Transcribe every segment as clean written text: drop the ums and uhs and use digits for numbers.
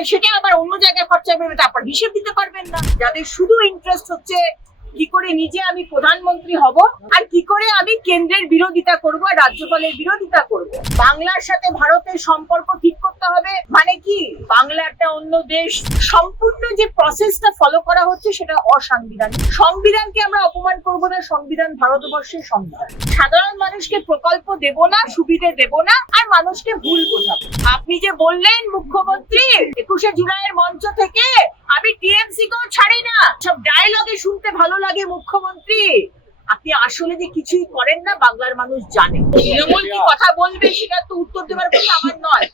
করবেন সেটা আবার অন্য জায়গায় খরচা করবে, তারপর হিসেব দিতে পারবেন না। যাদের শুধু ইন্টারেস্ট হচ্ছে কি করে নিজে আমি প্রধানমন্ত্রী হব আর কি করে আমি কেন্দ্রের বিরোধিতা করব আর রাজ্যপালের বিরোধিতা করব। বাংলার সাথে ভারতের সম্পর্ক ঠিক করতে হবে মানে কি, বাংলা একটা অন্য দেশ। সম্পূর্ণ যে প্রসেসটা ফলো করা হচ্ছে সেটা অসাংবিধানিক। সংবিধানকে আমরা অপমান করব না, সংবিধান ভারতবর্ষের সংবিধান। সাধারণ মানুষকে প্রকল্প দেব না, সুবিধে দেব না, আর মানুষকে ভুল বোঝাবো। আপনি যে বললেন মুখ্যমন্ত্রী 21শে জুলাইয়ের মঞ্চ থেকে আমি টিএমসি কেও ছাড়ি না, সব ডায়লগে শুনতে ভালো লাগে মুখ্যমন্ত্রী, আপনি আসলে যে কিছুই করেন না বাংলার মানুষ জানে। তৃণমূল কি কথা বলবে সেটা তো উত্তর দেওয়ার কথা আমার নয়,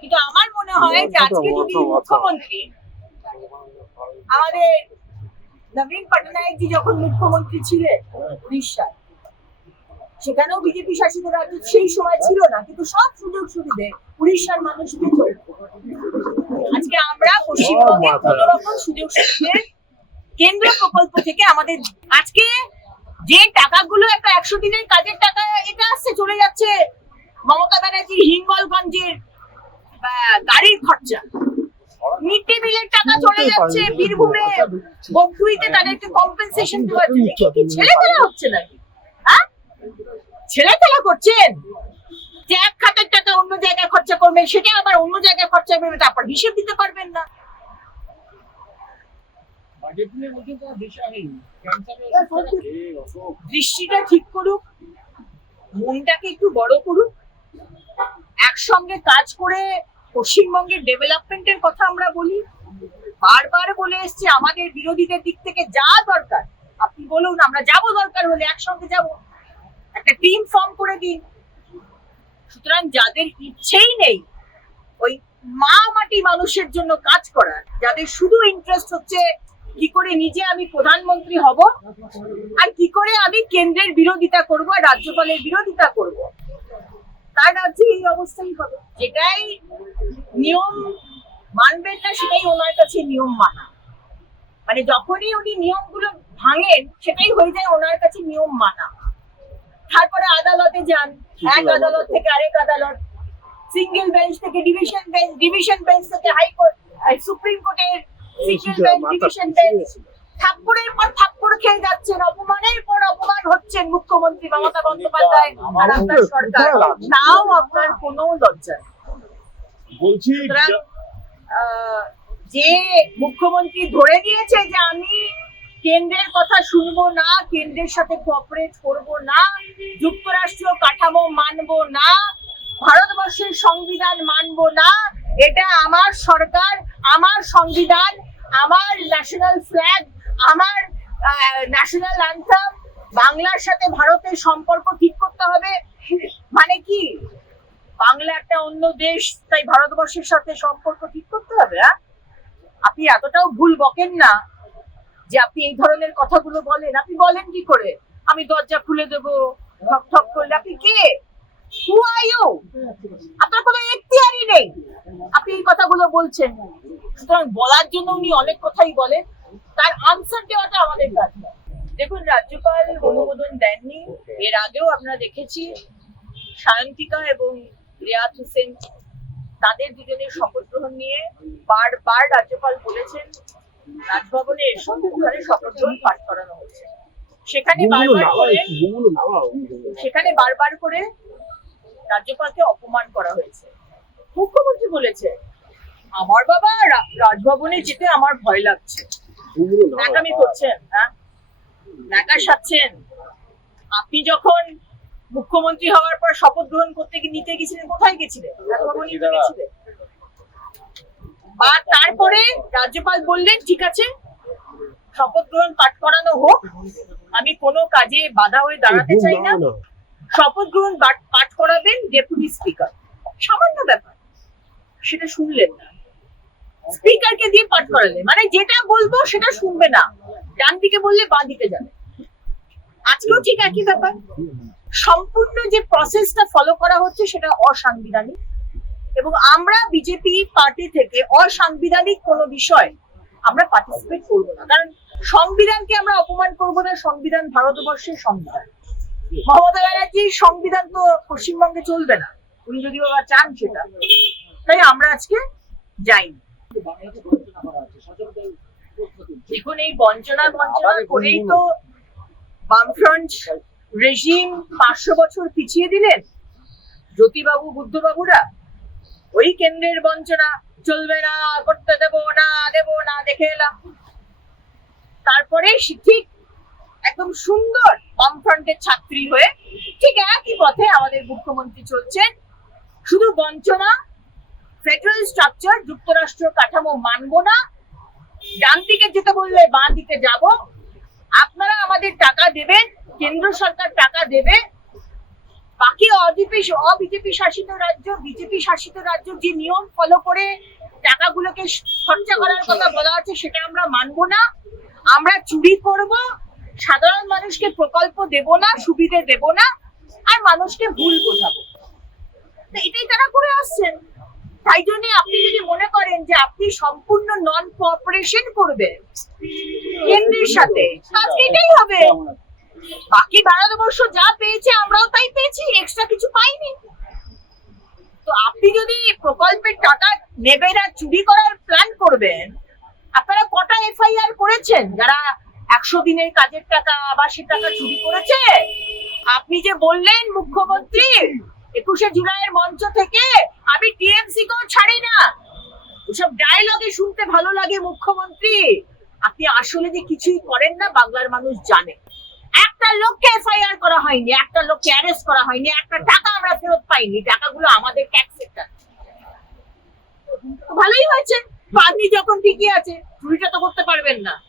কিন্তু আমার মনে হয় যে আজকে যদি মুখ্যমন্ত্রী আমাদের নবীন পটনায়ক জি যখন মুখ্যমন্ত্রী ছিলেন উড়িষ্যায়, সেখানেও বিজেপি শাসিত রাজ্য সেই সময় ছিল না, কিন্তু সব সুযোগ সুবিধে উড়িষ্যার মানুষ পেত। আজকে আমরা পশ্চিমবঙ্গে কোন রকম সুযোগ সুবিধে কেন্দ্র প্রকল্প থেকে আমাদের আজকে যে টাকাগুলো একটা 100 দিনের কাজের টাকা এটা আসছে চলে যাচ্ছে মমতা ব্যানার্জির হিঙ্গলগঞ্জের গাড়ির খরচা, মিড ডে মিলের টাকা চলে যাচ্ছে বীরভূমে বকটুইতে তাদেরকে কম্পেনসেশন দেওয়ার জন্য। কি ছেলে খেলা হচ্ছে নাকি? হ্যাঁ, ছেলে খেলা করছেন যে এক খাতের টাকা অন্য জায়গায় খরচা করবেন সেটা আবার অন্য জায়গায় খরচা করবে, তারপর হিসেব দিতে পারবেন না। দৃষ্টিটা ঠিক করুক, মনটাকে একটু বড় করুক, একসঙ্গে কাজ করে পশ্চিমবঙ্গের ডেভেলপমেন্টের কথা আমরা বলি। বারবার বলে এসছি আমাদের বিরোধীদের দিক থেকে যা দরকার আপনি বলুন, আমরা যাবো, দরকার হলে একসঙ্গে যাব, একটা টিম ফর্ম করে দিন। সুতরাং যাদের ইচ্ছেই নেই ওই মা মাটি মানুষের জন্য কাজ করার, যাদের শুধু ইন্টারেস্ট হচ্ছে কি করে নিজে আমি প্রধানমন্ত্রী হব আর কি করে আমি কেন্দ্রের বিরোধিতা করব আর রাজ্যপালের বিরোধিতা করব, তার রাজ্যে এই অবস্থাই হবে। যেটাই নিয়ম মানবেন না সেটাই ওনার কাছে নিয়ম মানা, মানে যখনই উনি নিয়মগুলো ভাঙেন সেটাই হয়ে যায় ওনার কাছে নিয়ম মানা। তারপরে আদালতে যান, এক আদালত থেকে আরেক আদালত, সিঙ্গেল বেঞ্চ থেকে ডিভিশন বেঞ্চ, ডিভিশন বেঞ্চ থেকে হাইকোর্ট, সুপ্রিম কোর্টের সিঙ্গেল বেঞ্চ, ডিভিশন বেঞ্চ, থাপ্পড়ের পর থাপ্পড় খেয়ে যাচ্ছেন, অপমানের পর অপমান হচ্ছেন মুখ্যমন্ত্রী মমতা বন্দ্যোপাধ্যায় আর আপনার সরকার, তাও আপনার কোনো লজ্জা নেই। সুতরাং যে মুখ্যমন্ত্রী ধরে নিয়েছে যে আমি কেন্দ্রের কথা শুনবো না, কেন্দ্রের সাথে কোঅপারেট করব না, যুক্তরাষ্ট্রীয় কাঠামো মানবো না, ভারতবর্ষের সংবিধান মানবো না, এটা আমার সরকার, আমার সংবিধান, আমার ন্যাশনাল ফ্ল্যাগ, আমার ন্যাশনাল অ্যান্থাম, বাংলার সাথে ভারতের সম্পর্ক ঠিক করতে হবে মানে কি, বাংলা একটা অন্য দেশ তাই ভারতবর্ষের সাথে সম্পর্ক ঠিক করতে হবে? আপনি এতটাও ভুল বকেন না যে আপনি এই ধরনের কথাগুলো বলেন। আপনি বলেন কি করে আমি দরজা খুলে দেবো ঠক ঠক করলে? আপনি কে? হু আর ইউ? আপনার কোনো এখতিয়ারই নেই, আপনি এই কথাগুলো বলছেন। সুতরাং বলার জন্য উনি অনেক কথাই বলেন, তার আনসার দেওয়াটা আমাদের কাজ নয়। দেখুন, রাজ্যপাল অনুমোদন দেননি, এর আগেও আমরা দেখেছি সায়ন্তিকা এবং রিয়াত হোসেন তাদের দুজনের শপথ গ্রহণ নিয়ে বারবার রাজ্যপাল বলেছেন রাজভবনে এসে ওখানে শপথ গ্রহণ পাঠ করানো হচ্ছে, সেখানে বারবার করে রাজ্যপালকে অপমান করা হয়েছে। মুখ্যমন্ত্রী বলেছে আমার বাবা রাজভবনে যেতে আমার ভয় লাগছে। ন্যাকামি করছেন, হ্যাঁ, ন্যাকা সাচ্ছেন। আপনি যখন মুখ্যমন্ত্রী হওয়ার পর শপথ গ্রহণ করতে নিতে গেছিলেন, কোথায় গেছিলেন? রাজভবনে গেছিলেন। বা তারপরে রাজ্যপাল বললেন ঠিক আছে শপথ গ্রহণ পাঠ করানো হোক, আমি কোনো কাজে বাধা হয়ে দাঁড়াতে চাই না, শপথ গ্রহণ পাঠ করাবেন ডেপুটি স্পিকার। সামান্য ব্যাপার, সেটা শুনলেন না, স্পিকারকে দিয়ে পাঠ করালেন, মানে যেটা বলবো সেটা শুনবে না, ডান দিকে বললে বাঁ দিকে যাবে। আজকেও ঠিক একই ব্যাপার। সম্পূর্ণ যে প্রসেসটা ফলো করা হচ্ছে সেটা অসাংবিধানিক, এবং আমরা বিজেপি পার্টি থেকে অসাংবিধানিক কোনো বিষয় আমরা পার্টিসিপেট করবো না, কারণ সংবিধানকে আমরা অপমান করবো না, সংবিধান ভারতবর্ষের সংবিধান। মমতা ব্যানার্জির সংবিধান তো পশ্চিমবঙ্গে চলবে না, উনি যদি ওরা চান সেটা। তাই আমরা আজকে যায়নি। বাংলাকে বঞ্চনা করা হচ্ছে, সচেতন প্রশ্ন তুলছে। দেখুন, এই বঞ্চনা করেই তো বামফ্রন্ট রেজিম 500 বছর পিছিয়ে দিলেন জ্যোতিবাবু বুদ্ধবাবুরা। ওই কেন্দ্রের বঞ্চনা চলবে না, করতে দেব না দেখে এলাম। তারপরে ঠিক একদম সুন্দর বামফ্রন্টের ছাত্রী হয়ে ঠিক একই পথে আমাদের মুখ্যমন্ত্রী চলছেন। শুধু বঞ্চনা, ফেডারেল স্ট্রাকচার, যুক্তরাষ্ট্র কাঠামো মানবো না, ডান দিকে যেতে বললে বাঁ দিকে যাব, আপনারা আমাদের টাকা দেবেন, কেন্দ্র সরকার টাকা দেবে, বাকি অবিজেপি শাসিত রাজ্য, বিজেপি শাসিত রাজ্য যে নিয়ম ফলো করে টাকাগুলোকে খরচা করার কথা বলা আছে সেটা আমরা মানবো না। আমরা চুরি করব, সাধারণ মানুষকে প্রকল্প দেব না, সুবিধে দেব না, আর মানুষকে ভুল বোঝাবো। তো এটাই তারা করে আসছেন। তাই জন্য আপনি যদি মনে করেন যে আপনি সম্পূর্ণ নন কোঅপারেশন করবেন কেন্দ্রের সাথে, আজকে এটাই হবে। বাকি ভারতবর্ষ যা পেয়েছে আমরাও তাই পেয়েছি, এক্সট্রা কিছু পাইনি। তো আপনি যদি প্রকল্পের টাকা নেবেন আর চুরি করার প্ল্যান করবেন, আপনারা কটা এফআইআর করেছেন যারা 100 দিনের কাজের টাকা, আবাসের টাকা চুরি করেছে? আপনি যে বললেন মুখ্যমন্ত্রী 21শে জুলাইয়ের মঞ্চ থেকে, আমি টিএমসি কেও ছাড়ি না, ওসব ডায়লগে শুনতে ভালো লাগে মুখ্যমন্ত্রী, আপনি আসলে যে কিছুই করেন না বাংলার মানুষ জানে। একটা লোককে এফআইআর করা হয়নি, একটা লোককে অ্যারেস্ট করা হয়নি, একটা টাকা আমরা ফেরত পাইনি, টাকাগুলো আমাদের ট্যাক্সের টাকা। ভালোই হয়েছে, পাবনি যখন ঠিকই আছে, চুরিটা তো করতে পারবেন না।